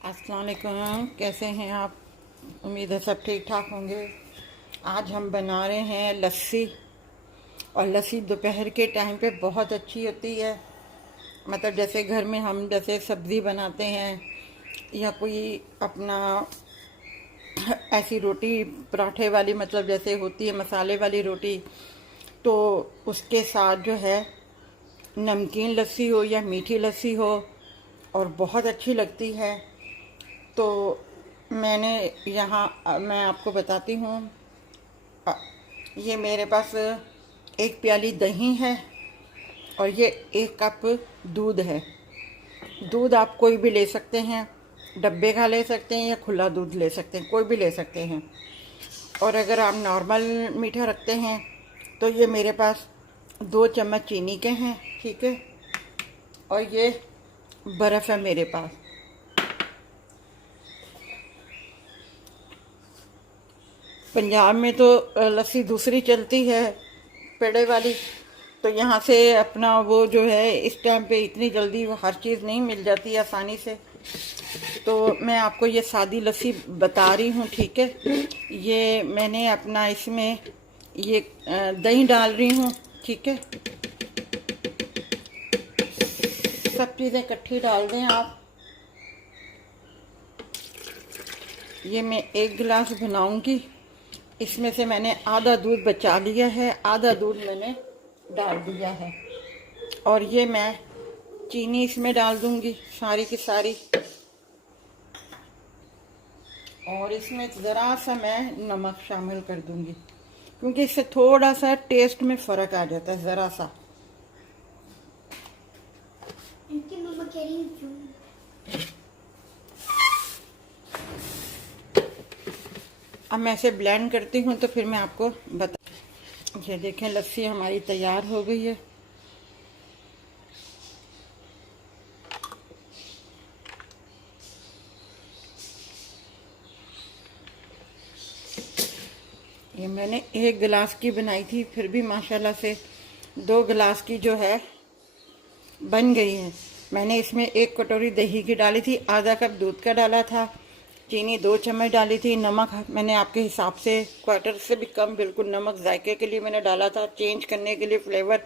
अस्सलाम वालेकुम, कैसे हैं आप? उम्मीद है सब ठीक ठाक होंगे। आज हम बना रहे हैं लस्सी। और लस्सी दोपहर के टाइम पे बहुत अच्छी होती है। मतलब जैसे घर में हम जैसे सब्ज़ी बनाते हैं या कोई अपना ऐसी रोटी पराठे वाली, मतलब जैसे होती है मसाले वाली रोटी, तो उसके साथ जो है नमकीन लस्सी हो या मीठी लस्सी हो और बहुत अच्छी लगती है। तो मैंने यहाँ मैं आपको बताती हूँ। अ, ये मेरे पास एक प्याली दही है और ये एक कप दूध है। दूध आप कोई भी ले सकते हैं, डब्बे का ले सकते हैं या खुला दूध ले सकते हैं, कोई भी ले सकते हैं। और अगर आप नॉर्मल मीठा रखते हैं तो ये मेरे पास 2 चम्मच चीनी के हैं, ठीक है। और ये बर्फ़ है मेरे पास। पंजाब में तो लस्सी दूसरी चलती है, पेड़े वाली। तो यहाँ से अपना वो जो है इस टाइम पे इतनी जल्दी वो हर चीज़ नहीं मिल जाती आसानी से। तो मैं आपको ये सादी लस्सी बता रही हूँ, ठीक है। ये मैंने अपना इसमें ये दही डाल रही हूँ, ठीक है। सब चीज़ें इकट्ठी डाल दें आप। ये मैं 1 गिलास बनाऊँगी, इसमें से मैंने आधा दूध बचा लिया है, आधा दूध मैंने डाल दिया है। और ये मैं चीनी इसमें डाल दूंगी सारी की सारी। और इसमें ज़रा सा मैं नमक शामिल कर दूंगी, क्योंकि इससे थोड़ा सा टेस्ट में फ़र्क आ जाता है, ज़रा सा। अब मैं इसे ब्लेंड करती हूँ तो फिर मैं आपको बता। ये देखें, लस्सी हमारी तैयार हो गई है। ये मैंने 1 गिलास की बनाई थी, फिर भी माशाल्लाह से 2 गिलास की जो है बन गई है। मैंने इसमें 1 कटोरी दही की डाली थी, आधा कप दूध का डाला था, चीनी 2 चम्मच डाली थी, नमक मैंने आपके हिसाब से क्वार्टर से भी कम बिल्कुल नमक जायके के लिए मैंने डाला था, चेंज करने के लिए फ्लेवर।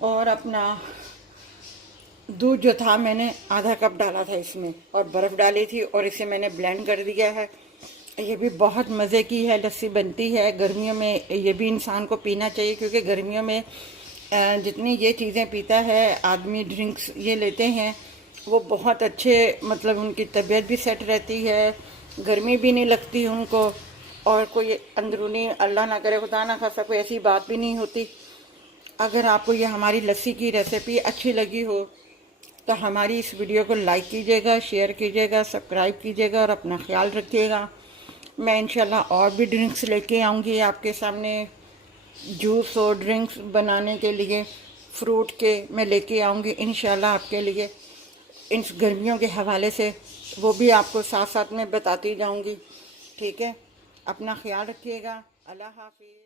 और अपना दूध जो था मैंने आधा कप डाला था इसमें, और बर्फ़ डाली थी, और इसे मैंने ब्लेंड कर दिया है। ये भी बहुत मज़े की है लस्सी बनती है। गर्मियों में ये भी इंसान को पीना चाहिए, क्योंकि गर्मियों में जितनी ये चीज़ें पीता है आदमी, ड्रिंक्स ये लेते हैं, वो बहुत अच्छे, मतलब उनकी तबीयत भी सेट रहती है, गर्मी भी नहीं लगती उनको, और कोई अंदरूनी अल्लाह ना करे खुदा ना खासा कोई ऐसी बात भी नहीं होती। अगर आपको ये हमारी लस्सी की रेसिपी अच्छी लगी हो तो हमारी इस वीडियो को लाइक कीजिएगा, शेयर कीजिएगा, सब्सक्राइब कीजिएगा और अपना ख्याल रखिएगा। मैं इंशाल्लाह और भी ड्रिंक्स लेके आऊँगी आपके सामने। जूस और ड्रिंक्स बनाने के लिए फ्रूट के मैं लेके आऊँगी इंशाल्लाह आपके लिए। इन गर्मियों के हवाले से वो भी आपको साथ साथ में बताती जाऊँगी, ठीक है। अपना ख्याल रखिएगा। अल्लाह हाफिज़।